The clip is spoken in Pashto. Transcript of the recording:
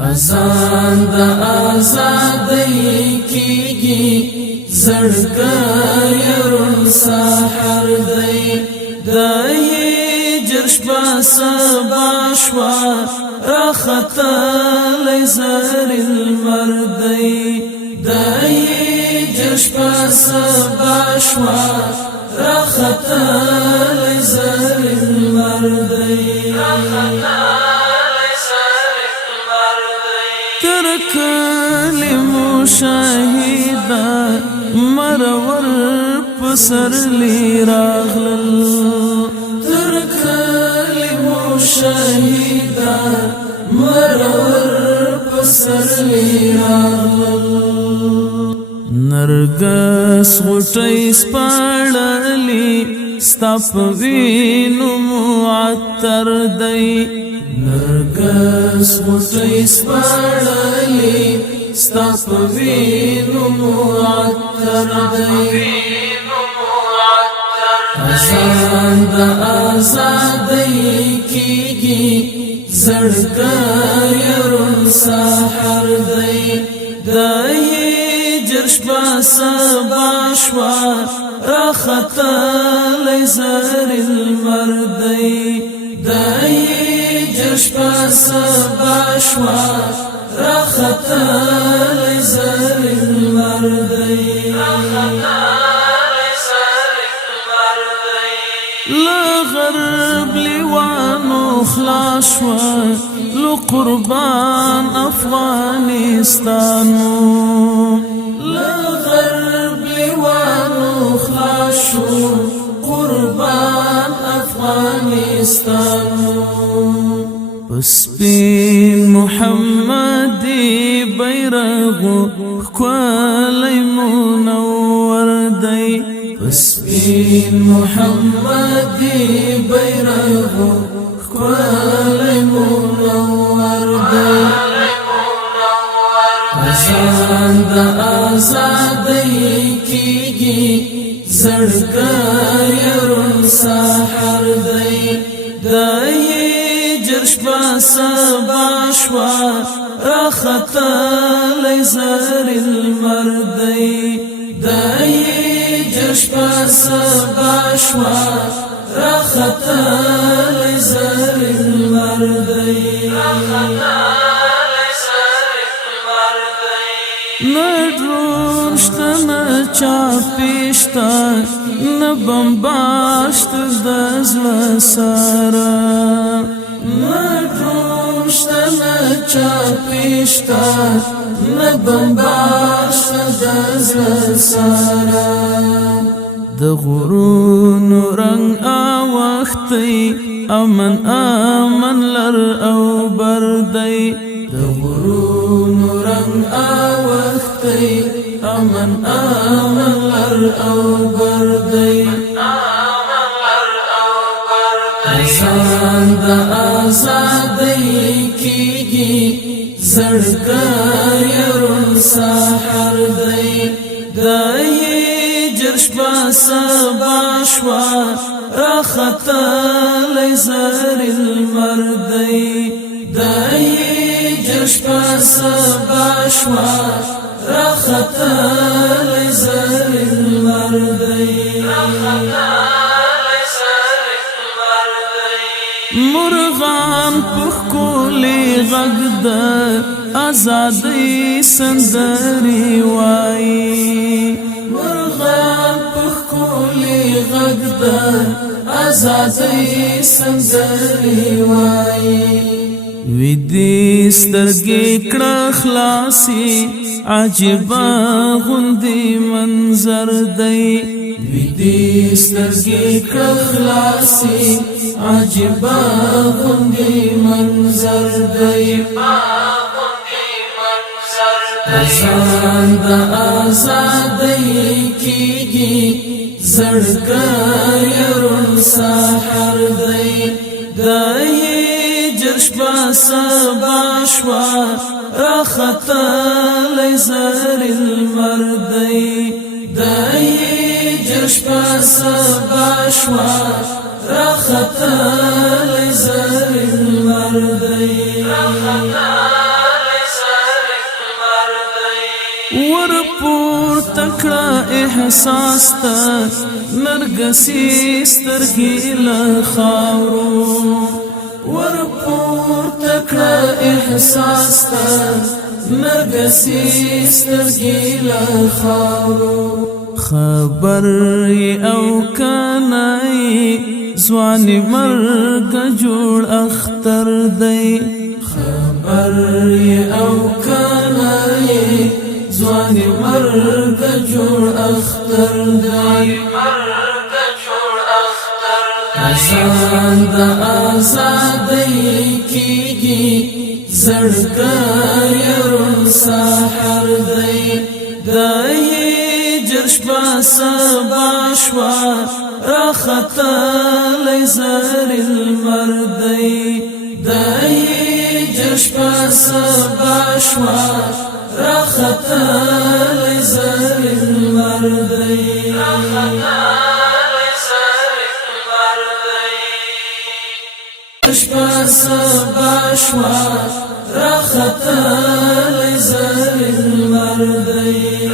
اذان د آزادۍ کیږي زړګی رون سحر دی دای جرش باس باشوا راختل زر المردی دای جرش باس باشوا راختل زر المردی کلمو شاهدا مرور پسر لی راغلل تر کلمو شاهدا مرور پسر لی راغلل نرګس غټي سپړلې ستپ وینو معطر دی نرګس غټي سپړلې ستپ وینو معطر دی اذان د آزادۍ کیږي زړګی رون سحر دی دای جرش باس باشوا راختل زر المردی دای جرش باس باشوا راختل زر المردی لغرب لیوانو خلاشوا لقربان افغانستانو لغرب لیوانو خلاشوا قربان افغانستانو پسپین محمدی بیرغو خوالی منور دی پسپین محمدی بیرغو خوالی منور دی اذان د آزادۍ کیږي زړګی رون سحر دی دای جرش باس باشوا راختل زر المردی دای جرش باس باشوا راختل زر المردی ندرون شتا نچاپیشتا نبمباشت دزل سارا ندرون شتا نچاپیشتا نبمباشت دزل سارا د غرونو رنگ آوختی امن امن لر او بردی د غرونو رنگ آوختی امن امن لر او بردی اذان د آزادۍ کیږي زړګی رون سحر دی دای جرش باس باشوا راختل زر المردی دای جرش باس باشوا راختل زر المردی مرغان پخکولی غږ د آزادۍ سندرې وایي مرغان پخکولی غږ د آزادۍ سندرې وایي ویدی سترګې کړه خلاصي عجیبه غوندې منظر دی ویدی سترګې کړه خلاصي عجیبه غوندې منظر دی اذان د آزادۍ کیږي زړګی رون سحر دی دای جرش باس باشوا راختل زر المردی دای جرش باس باشوا راختل زر المردی ورپور تکړه احساس تا نرګسي سترګې له خاورو ورپور تکړه احساس تا نرګسي سترګې له خاورو خبر او کنای ځوان مرګ جوړ اختر دی خبر او کنای ځوان مرګ جوړ اختر دی اذان د آزادۍ کیږي زړګی روڼ سحر دی دای جرشپا سبا شوا راختلی زر المردی دای جرشپا سبا شوا راختلی زر المردی جرشپا سبا شوا راختلی زر المردی